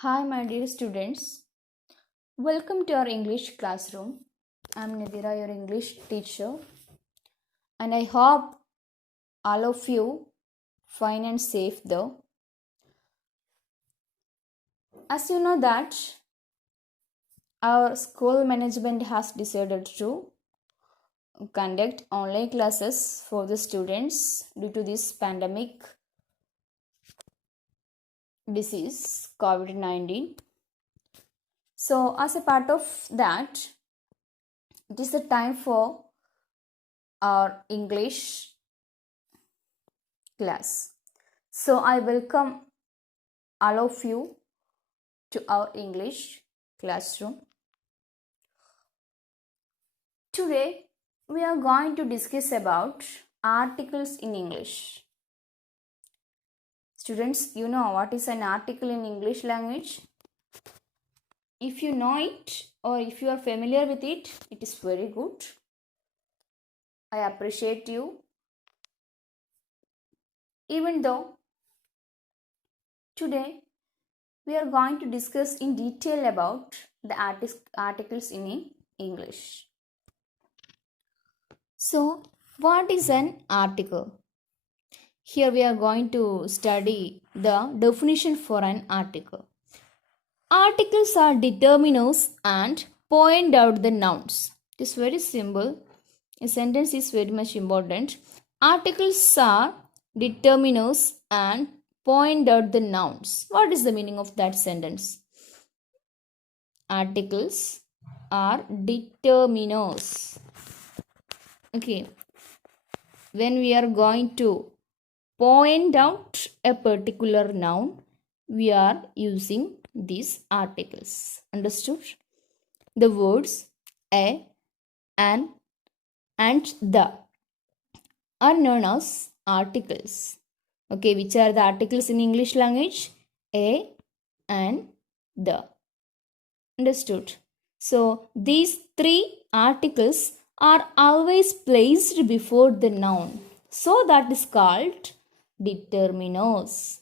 Hi, my dear students. Welcome to our English classroom. I'm Nidira, your English teacher, and I hope all of you fine and safe though. As you know that our school management has decided to conduct online classes for the students due to this pandemic disease COVID-19. So, as a part of that, it is the time for our English class. So, I welcome all of you to our English classroom. Today, we are going to discuss about articles in English. Students, you know what is an article in English language? If you know it or if you are familiar with it, it is very good. I appreciate you. Even though today we are going to discuss in detail about the articles in English. So, what is an article? Here we are going to study the definition for an article. Articles are determiners and point out the nouns. It is very simple. A sentence is very much important. Articles are determiners and point out the nouns. What is the meaning of that sentence? Articles are determiners. Okay. When we are going to point out a particular noun, we are using these articles. Understood? The words a, an, and the are known as articles. Okay, which are the articles in English language? A and the. Understood? So, these three articles are always placed before the noun. So, that is called determiners.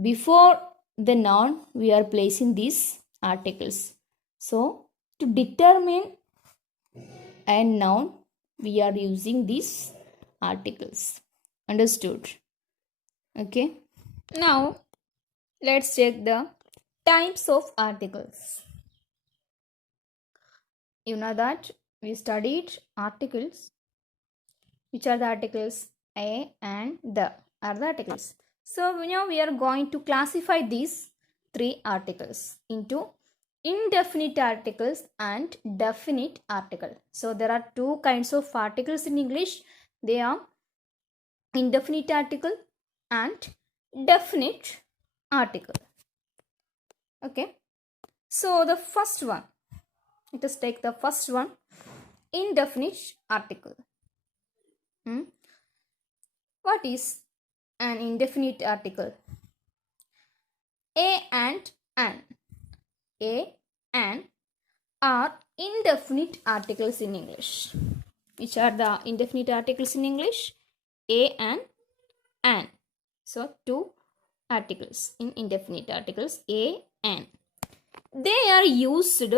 Before the noun, we are placing these articles. So, to determine a noun, we are using these articles. Understood? Okay. Now, let's check the types of articles. You know that we studied articles. Which are the articles? A and the are the articles. So now we are going to classify these three articles into indefinite articles and definite article. So there are two kinds of articles in English. They are indefinite article and definite article. Okay. So the first one, let us take the first one, indefinite article. What is an indefinite article? A and an. A and are indefinite articles in English. Which are the indefinite articles in English? A and an. So, two articles in indefinite articles, A and. They are used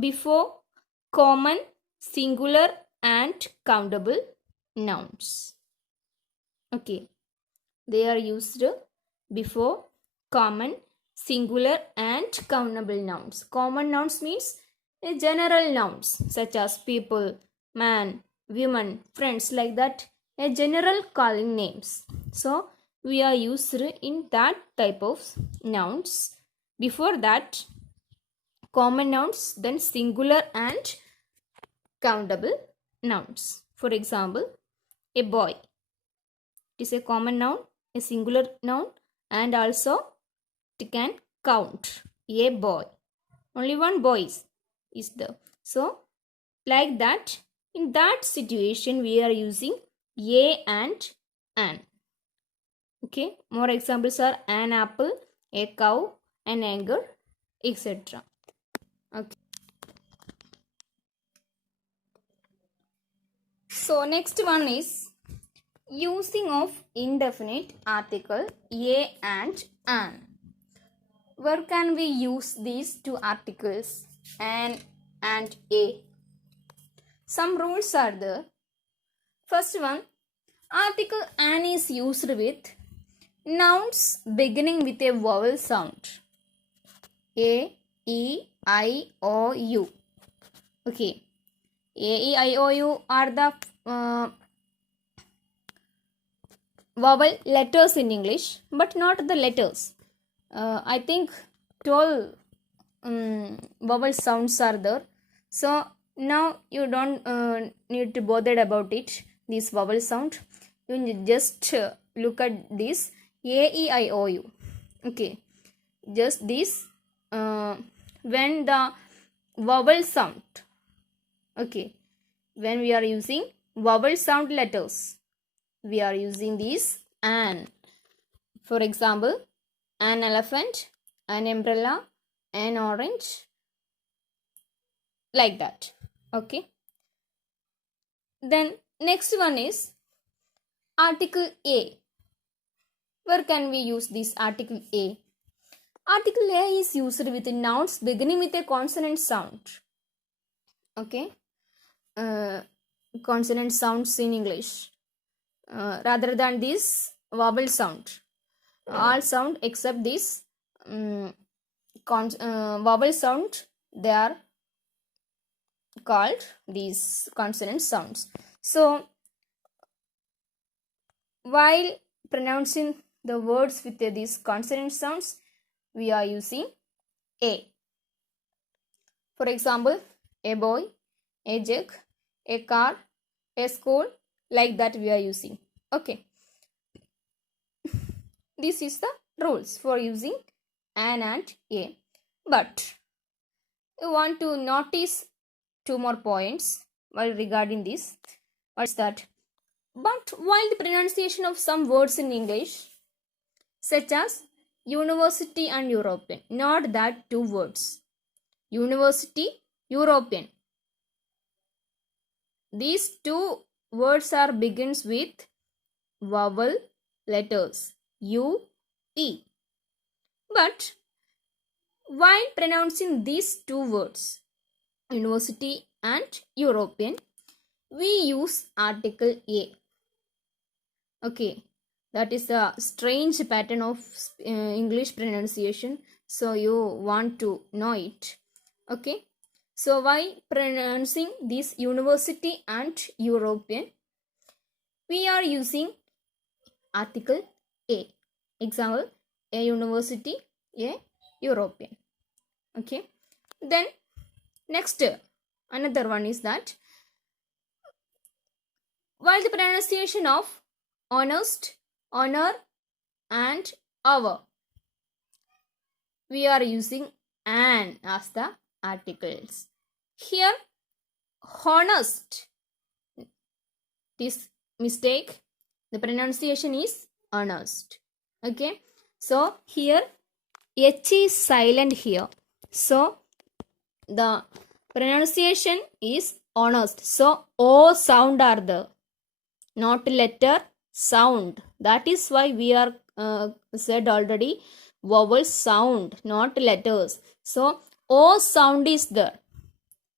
before common, singular, and countable nouns. Okay. They are used before common, singular, and countable nouns. Common nouns means general nouns such as people, man, woman, friends, like that. A general calling names. So we are used in that type of nouns. Before that, common nouns, then singular and countable nouns. For example, a boy. It is a common noun, a singular noun, and also it can count. A boy. Only one boy is there. So, like that, in that situation, we are using a and an. Okay. More examples are an apple, a cow, an anger, etc. Okay. So, next one is using of indefinite article a and an. where can we use these two articles an and a? Some rules are there. First one, article an is used with nouns beginning with a vowel sound. A, E, I, O, U. Okay. A, E, I, O, U are the vowel letters in English, but not the letters. I think 12 vowel sounds are there. So now you don't need to bother about it, this vowel sound. You just look at this A, E, I, O, U. Okay. Just this when the vowel sound. Okay. When we are using vowel sound letters, we are using these an. For example, an elephant, an umbrella, an orange, like that. Okay. Then next one is article A. Where can we use this article A? Article A is used with nouns beginning with a consonant sound. Okay. Consonant sounds in English. Rather than this vowel sound. All sound except this vowel sound, they are called these consonant sounds. So while pronouncing the words with these consonant sounds, we are using A. For example, a boy, a jug, a car, a school, like that we are using. Okay. This is the rules for using an and a. But you want to notice two more points while regarding this. What's that? But while the pronunciation of some words in English, such as university and European, not that two words. University, European. These two words are begins with vowel letters U, E. But while pronouncing these two words, university and European, we use article A. Okay, that is a strange pattern of English pronunciation, so you want to know it. Okay, so while pronouncing this university and European, we are using article A. Example, a university, a European. Okay, then next another one is that while the pronunciation of honest, honor and our, we are using an as the articles. Here honest, this mistake, the pronunciation is honest. Okay, so here H is silent here, so the pronunciation is honest. So O sound are the not letter sound. That is why we are said already vowel sound, not letters. So O sound is there,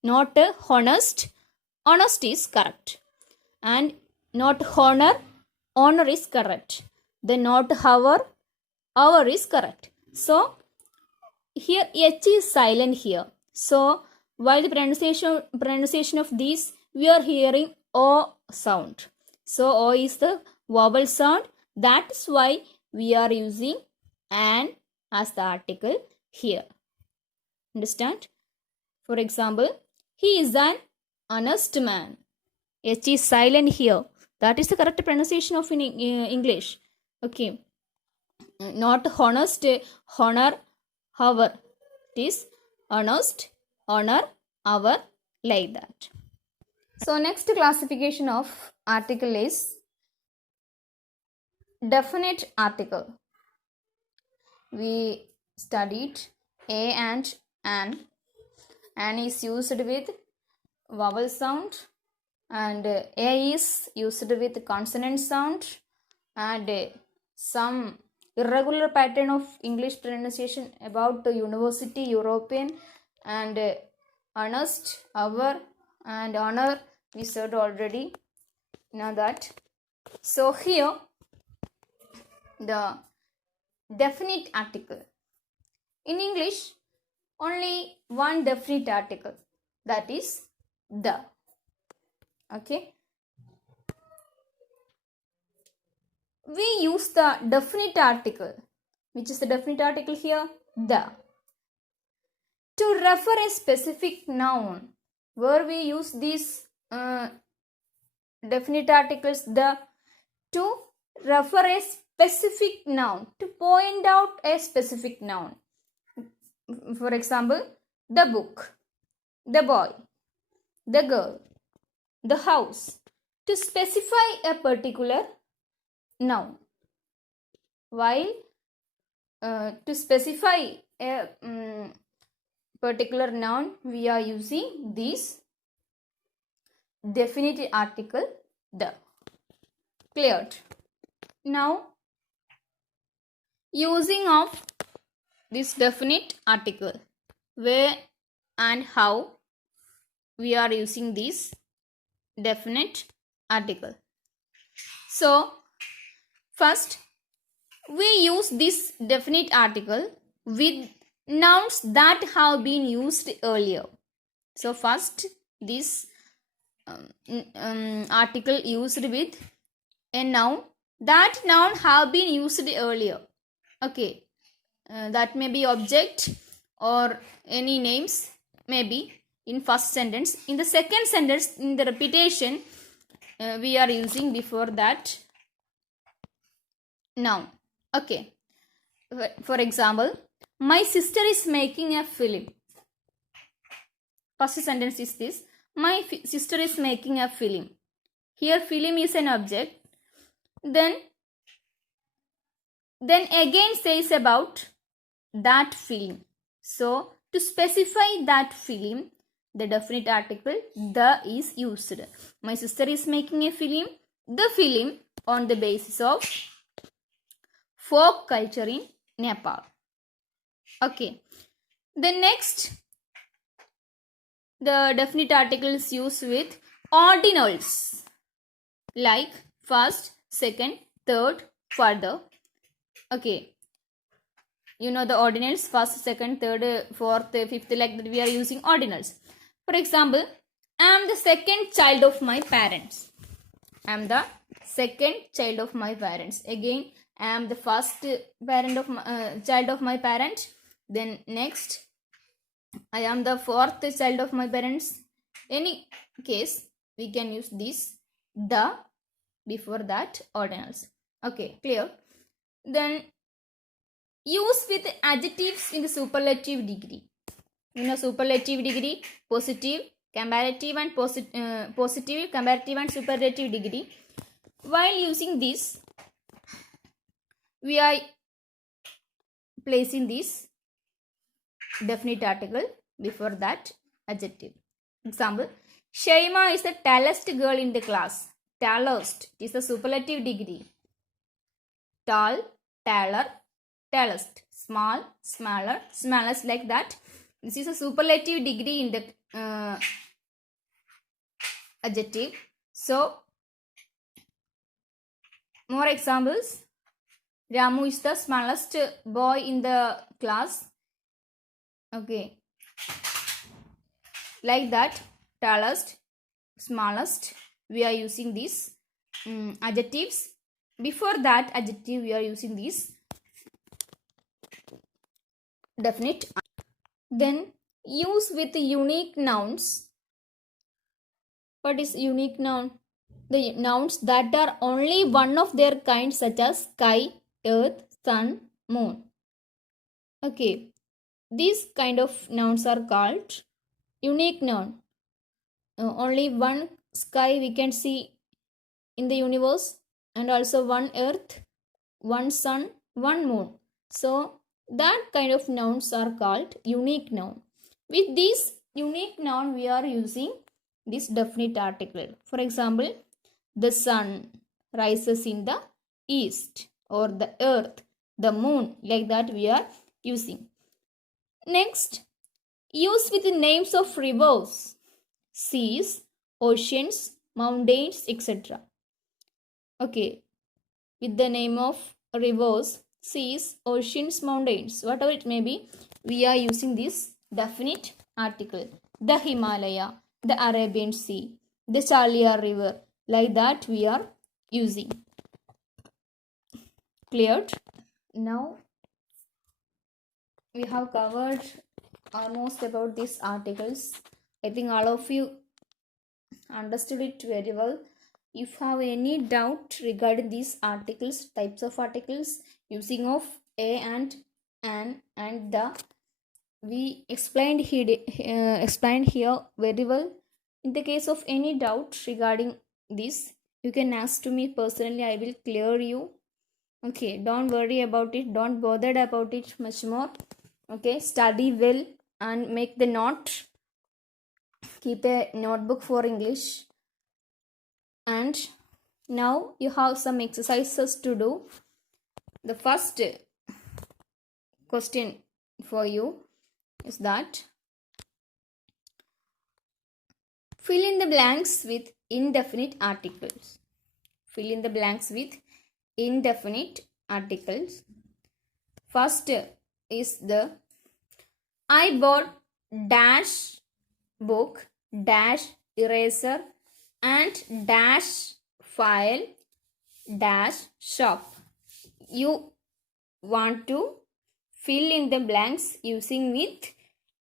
not honest. Honest is correct, and not honor. Honor is correct. Then not our is correct. So here H is silent here. So while the pronunciation of these, we are hearing O sound. So O is the vowel sound. That is why we are using an as the article here. Understand? For example, he is an honest man. H is silent here. That is the correct pronunciation of in English. Okay. Not honest, honor, our. It is honest, honor, our, like that. So next classification of article is definite article. We studied a and an. An is used with vowel sound, and a is used with consonant sound, and some irregular pattern of English pronunciation about the university, European, and honest, our, and honor. We said already. Now that. So here the definite article. In English, only one definite article, that is the. Okay. We use the definite article. Which is the definite article here? The. To refer a specific noun. Where we use these definite articles, the, to refer a specific noun, to point out a specific noun. For example, the book, the boy, the girl, the house, to specify a particular noun. While to specify a particular noun, we are using this definite article the. Cleared? Now, using of this definite article, where and how we are using this definite article. So, first, we use this definite article with nouns that have been used earlier. So, first, this article used with a noun. That noun have been used earlier. Okay. That may be object or any names, maybe in first sentence. In the second sentence, in the repetition, we are using before that noun. Okay. For example, my sister is making a film. First sentence is this. My sister is making a film. Here film is an object. Then again says about that film. So, to specify that film, the definite article the is used. My sister is making a film. The film on the basis of folk culture in Nepal. Okay. Then next, the definite article is used with ordinals like first, second, third, further. Okay. You know the ordinals, first, second, third, fourth, fifth, like that we are using ordinals. For example, I am the second child of my parents. I am the second child of my parents. Again, I am the first parent of my, child of my parent. Then next, I am the fourth child of my parents. Any case, we can use this the before that ordinals. Okay, clear? Then use with adjectives in the superlative degree. You know superlative degree, positive, comparative and positive, comparative and superlative degree. While using this, we are placing this definite article before that adjective. Example, Shaima is the tallest girl in the class. Tallest is the superlative degree. Tall, taller, tallest. Small, smaller, smallest, like that. This is a superlative degree in the adjective. So, more examples. Ramu is the smallest boy in the class. Okay. Like that, tallest, smallest, we are using these adjectives. Before that adjective, we are using these definite. Then use with unique nouns. What is unique noun? The nouns that are only one of their kind, such as sky, earth, sun, moon. Okay. These kind of nouns are called unique noun. Only one sky we can see in the universe, and also one earth, one sun, one moon. So that kind of nouns are called unique noun. With this unique noun, we are using this definite article. For example, the sun rises in the east, or the earth the moon, like that we are using. Next, use with the names of rivers, seas, oceans, mountains, etc. Okay, with the name of rivers, seas, oceans, mountains, whatever it may be, we are using this definite article. The Himalaya, the Arabian Sea, the Chaliyar River, like that we are using. Cleared? Now we have covered almost about these articles. I think all of you understood it very well. If you have any doubt regarding these articles, types of articles, using of a and an and the, we explained here very well. In the case of any doubt regarding this, you can ask to me personally. I will clear you. Okay, don't worry about it, don't bother about it much more. Okay, study well and make the note. Keep a notebook for English. And now you have some exercises to do. The first question for you is that fill in the blanks with indefinite articles. Fill in the blanks with indefinite articles. First is the I bought dash book, dash eraser, and dash file, dash shop. You want to fill in the blanks using with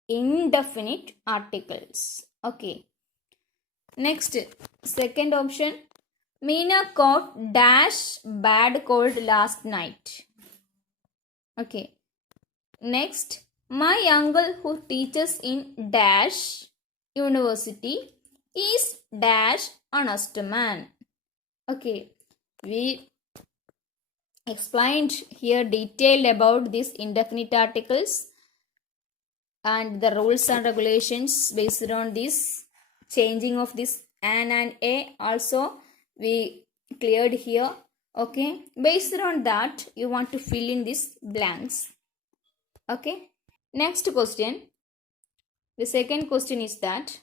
indefinite articles. Okay. Next, second option. Meena caught dash bad cold last night. Okay. Next, my uncle who teaches in dash university is dash honest man. Okay. We explained here detailed about these indefinite articles and the rules and regulations based on this changing of this an and a also we cleared here. Okay, based on that you want to fill in these blanks. Okay, next question. The second question is that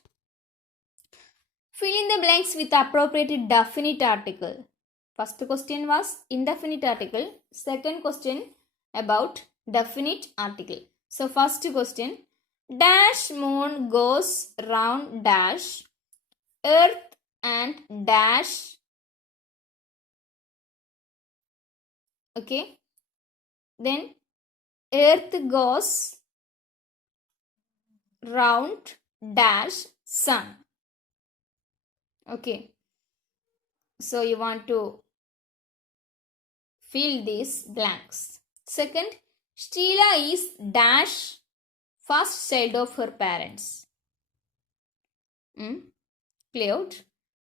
fill in the blanks with appropriate definite article. First question was indefinite article. Second question about definite article. So first question, dash moon goes round dash earth and dash. Okay, then earth goes round dash sun. Okay, so you want to fill these blanks. Second, Sheila is dash first child of her parents. Cleared.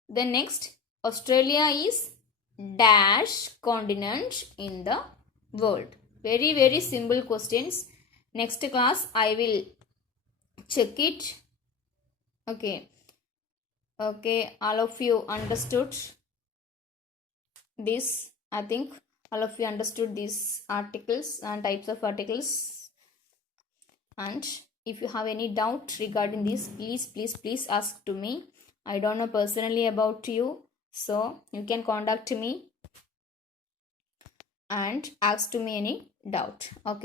Then next, Australia is dash continent in the world. Very, very simple questions. Next class, I will check it. Okay. Okay, all of you understood this. I think all of you understood these articles and types of articles. And if you have any doubt regarding this, please ask to me. I don't know personally about you, so you can contact me and ask to me any doubt. Okay.